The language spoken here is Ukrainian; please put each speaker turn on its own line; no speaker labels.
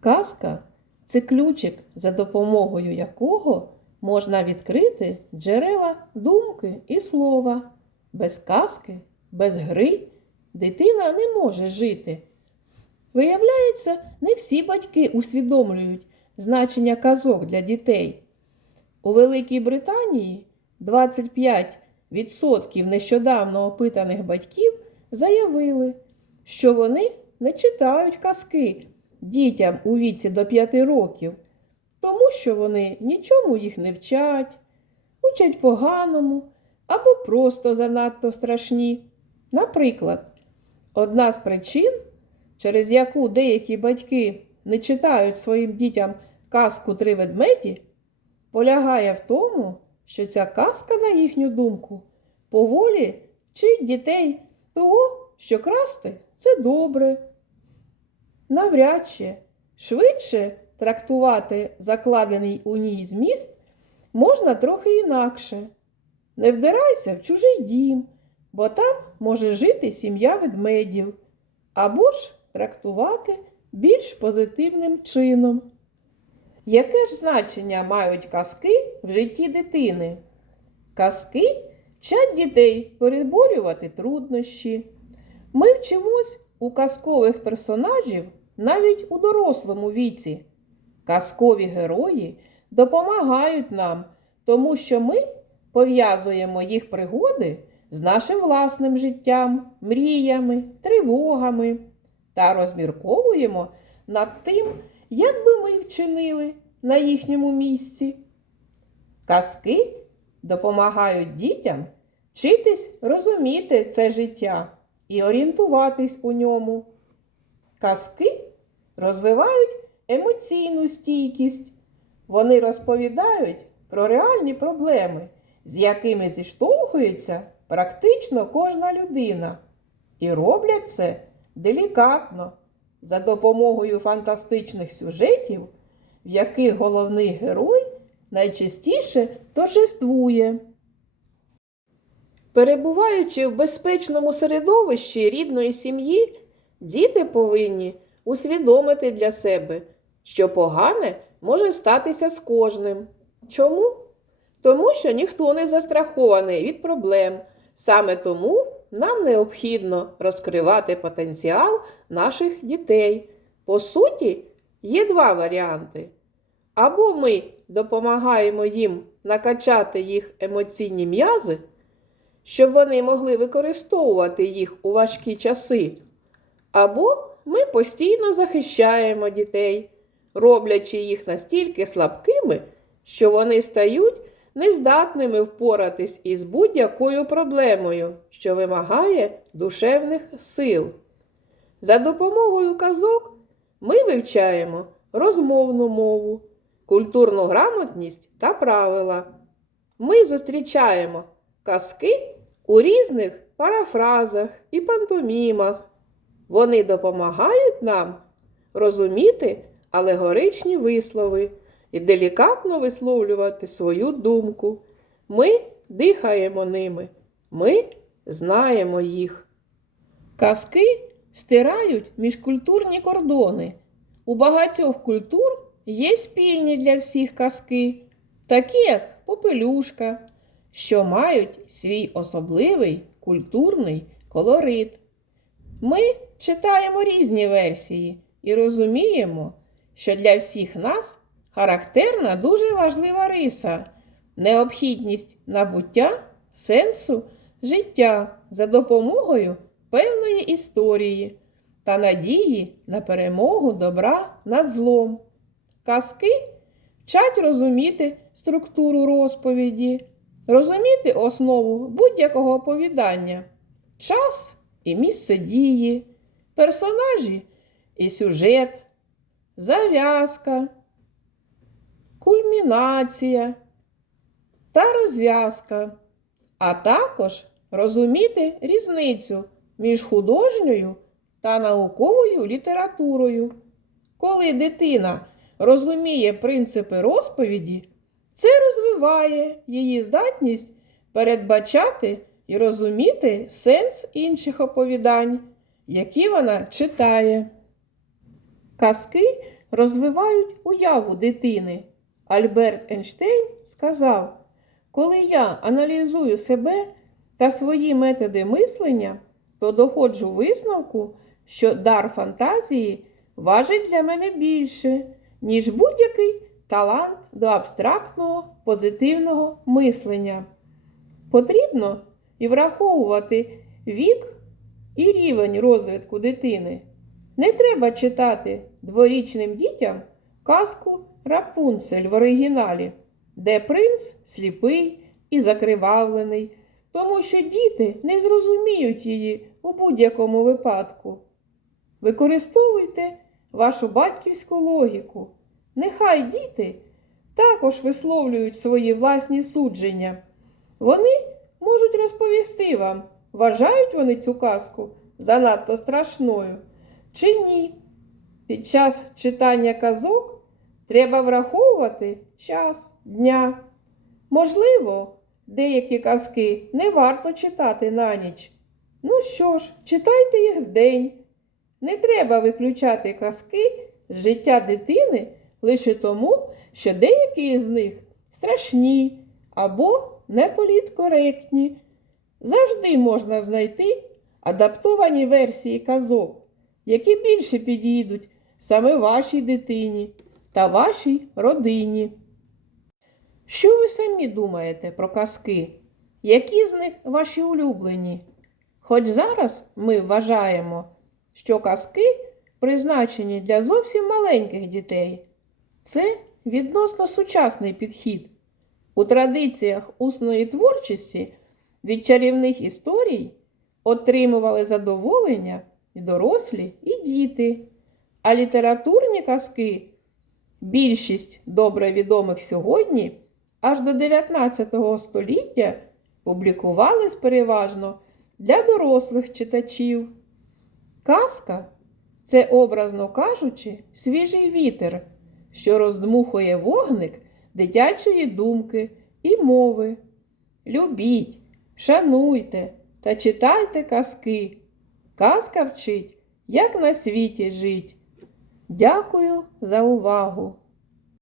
Казка це ключик, за допомогою якого можна відкрити джерела думки і слова. Без казки, без гри дитина не може жити. Виявляється, не всі батьки усвідомлюють значення казок для дітей. У Великій Британії 25% нещодавно опитаних батьків заявили, що вони не читають казки дітям у віці до 5 років, тому що вони нічому їх не вчать, учать поганому або просто занадто страшні. Наприклад, одна з причин, через яку деякі батьки не читають своїм дітям казку Три ведмеді, полягає в тому, що ця казка, на їхню думку, поволі вчить дітей того, що красти це добре. Навряд чи швидше трактувати закладений у ній зміст можна трохи інакше. Не вдирайся в чужий дім, бо там може жити сім'я ведмедів, або ж трактувати більш позитивним чином. Яке ж значення мають казки в житті дитини? Казки вчать дітей переборювати труднощі. Ми вчимось у казкових персонажів навіть у дорослому віці. Казкові герої допомагають нам, тому що ми пов'язуємо їх пригоди з нашим власним життям, мріями, тривогами та розмірковуємо над тим, як би ми вчинили на їхньому місці. Казки допомагають дітям вчитись розуміти це життя і орієнтуватись у ньому. Казки розвивають емоційну стійкість. Вони розповідають про реальні проблеми, з якими зіштовхується практично кожна людина. І роблять це делікатно, за допомогою фантастичних сюжетів, в яких головний герой найчастіше торжествує. Перебуваючи в безпечному середовищі рідної сім'ї, діти повинні усвідомити для себе, що погане може статися з кожним. Чому? Тому що ніхто не застрахований від проблем. Саме тому нам необхідно розкривати потенціал наших дітей. По суті, є два варіанти. Або ми допомагаємо їм накачати їх емоційні м'язи, щоб вони могли використовувати їх у важкі часи. Або ми постійно захищаємо дітей, роблячи їх настільки слабкими, що вони стають нездатними впоратись із будь-якою проблемою, що вимагає душевних сил. За допомогою казок ми вивчаємо розмовну мову, культурну грамотність та правила. Ми зустрічаємо казки у різних парафразах і пантомімах. Вони допомагають нам розуміти алегоричні вислови і делікатно висловлювати свою думку. Ми дихаємо ними, ми знаємо їх. Казки стирають міжкультурні кордони. У багатьох культур є спільні для всіх казки, такі як попелюшка, що мають свій особливий культурний колорит. Ми читаємо різні версії і розуміємо, що для всіх нас характерна дуже важлива риса необхідність набуття сенсу життя за допомогою певної історії та надії на перемогу добра над злом. Казки вчать розуміти структуру розповіді, розуміти основу будь-якого оповідання, час і місце дії, персонажі. І сюжет, зав'язка, кульмінація та розв'язка, а також розуміти різницю між художньою та науковою літературою. Коли дитина розуміє принципи розповіді, це розвиває її здатність передбачати і розуміти сенс інших оповідань, які вона читає. Казки розвивають уяву дитини. Альберт Ейнштейн сказав, коли я аналізую себе та свої методи мислення, то доходжу висновку, що дар фантазії важить для мене більше, ніж будь-який талант до абстрактного позитивного мислення. Потрібно і враховувати вік і рівень розвитку дитини. Не треба читати дворічним дітям казку Рапунцель в оригіналі, де принц сліпий і закривавлений, тому що діти не зрозуміють її у будь-якому випадку. Використовуйте вашу батьківську логіку. Нехай діти також висловлюють свої власні судження. Вони можуть розповісти вам, вважають вони цю казку занадто страшною чи ні. Під час читання казок треба враховувати час дня. Можливо, деякі казки не варто читати на ніч. Ну що ж, читайте їх вдень. Не треба виключати казки з життя дитини лише тому, що деякі з них страшні або неполіткоректні. Завжди можна знайти адаптовані версії казок, які більше підійдуть саме вашій дитині та вашій родині. Що ви самі думаєте про казки? Які з них ваші улюблені? Хоч зараз ми вважаємо, що казки призначені для зовсім маленьких дітей. Це відносно сучасний підхід. У традиціях усної творчості від чарівних історій отримували задоволення і дорослі, і діти. А літературні казки, більшість добре відомих сьогодні, аж до 19 століття публікувались переважно для дорослих читачів. Казка це, образно кажучи, свіжий вітер, що роздмухує вогник дитячої думки і мови. Любіть, шануйте та читайте казки. Казка вчить, як на світі жить. Дякую за увагу!